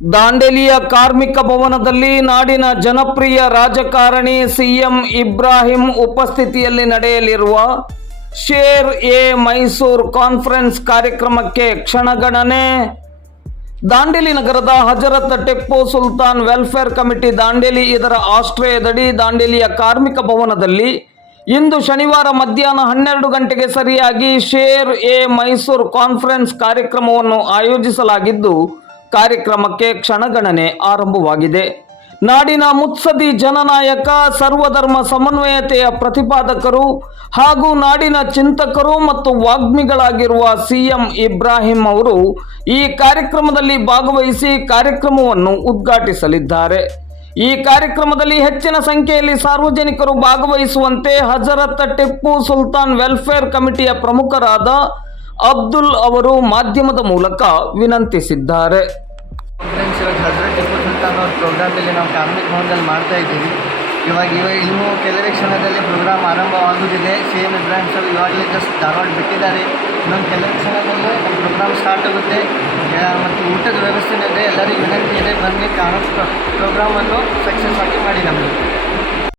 ದಾಂಡೇಲಿಯ ಕಾರ್ಮಿಕ ಭವನದಲ್ಲಿ ನಾಡಿನ ಜನಪ್ರಿಯ ರಾಜಕಾರಣಿ ಸಿಎಂ ಇಬ್ರಾಹಿಂ ಉಪಸ್ಥಿತಿಯಲ್ಲಿ ನಡೆಯಲಿರುವ ಶೇರ್ ಎ ಮೈಸೂರು ಕಾನ್ಫರೆನ್ಸ್ ಕಾರ್ಯಕ್ರಮಕ್ಕೆ ಕ್ಷಣಗಣನೆ. ದಾಂಡೇಲಿ ನಗರದ ಹಜರತ್ ಟೆಪ್ಪು ಸುಲ್ತಾನ್ ವೆಲ್ಫೇರ್ ಕಮಿಟಿ ದಾಂಡೇಲಿ ಇದರ ಆಶ್ರಯದಡಿ ದಾಂಡೇಲಿಯ ಕಾರ್ಮಿಕ ಭವನದಲ್ಲಿ ಇಂದು ಶನಿವಾರ ಮಧ್ಯಾಹ್ನ ಹನ್ನೆರಡು ಗಂಟೆಗೆ ಸರಿಯಾಗಿ ಶೇರ್ ಎ ಮೈಸೂರು ಕಾನ್ಫರೆನ್ಸ್ ಕಾರ್ಯಕ್ರಮವನ್ನು ಆಯೋಜಿಸಲಾಗಿದ್ದು ಕಾರ್ಯಕ್ರಮಕ್ಕೆ ಕ್ಷಣಗಣನೆ ಆರಂಭವಾಗಿದೆ. ನಾಡಿನ ಮುತ್ಸದಿ ಜನನಾಯಕ, ಸರ್ವಧರ್ಮ ಸಮನ್ವಯತೆಯ ಪ್ರತಿಪಾದಕರು ಹಾಗೂ ನಾಡಿನ ಚಿಂತಕರು ಮತ್ತು ವಾಗ್ಮಿಗಳಾಗಿರುವ ಸಿಎಂ ಇಬ್ರಾಹಿಂ ಅವರು ಈ ಕಾರ್ಯಕ್ರಮದಲ್ಲಿ ಭಾಗವಹಿಸಿ ಕಾರ್ಯಕ್ರಮವನ್ನು ಉದ್ಘಾಟಿಸಲಿದ್ದಾರೆ. ಈ ಕಾರ್ಯಕ್ರಮದಲ್ಲಿ ಹೆಚ್ಚಿನ ಸಂಖ್ಯೆಯಲ್ಲಿ ಸಾರ್ವಜನಿಕರು ಭಾಗವಹಿಸುವಂತೆ ಹಜರತ್ ಟಿಪ್ಪು ಸುಲ್ತಾನ್ ವೆಲ್ಫೇರ್ ಕಮಿಟಿಯ ಪ್ರಮುಖರಾದ ಅಬ್ದುಲ್ ಅವರು ಮಾಧ್ಯಮದ ಮೂಲಕ ವಿನಂತಿಸಿದ್ದಾರೆ. ಇವಾಗ ಹಜರತ್ ಟಿಪ್ಪು ಅನ್ನೋ ಪ್ರೋಗ್ರಾಮಲ್ಲಿ ನಾವು ಕಾರ್ಮಿಕ ಭವನದಲ್ಲಿ ಮಾಡ್ತಾ ಇದ್ದೀವಿ. ಇವಾಗ ಇವಾಗ ಇನ್ನೂ ಕೆಲವೇ ಕ್ಷಣದಲ್ಲಿ ಪ್ರೋಗ್ರಾಮ್ ಆರಂಭವಾಗುತ್ತಿದೆ. ಸಿ ಎಂ ಇಬ್ರಾಹಿಂ ಇವಾಗಲೇ ಜಸ್ಟ್ ಧಾರವಾಡ ಬಿಟ್ಟಿದ್ದಾರೆ. ಇನ್ನೊಂದು ಕೆಲವೇ ಕ್ಷಣದಲ್ಲೇ ಪ್ರೋಗ್ರಾಮ್ ಸ್ಟಾರ್ಟ್ ಆಗುತ್ತೆ. ಮತ್ತು ಊಟದ ವ್ಯವಸ್ಥೆ ಇದೆ ಎಲ್ಲರಿಗೂ ವಿನಂತಿ ಇದೆ, ಬನ್ನಿ ಕಾರ್ಮಿಕ ಪ್ರೋಗ್ರಾಮನ್ನು ಸಕ್ಸಸ್ ಆಗಿ ಮಾಡಿ ನಮಗೆ.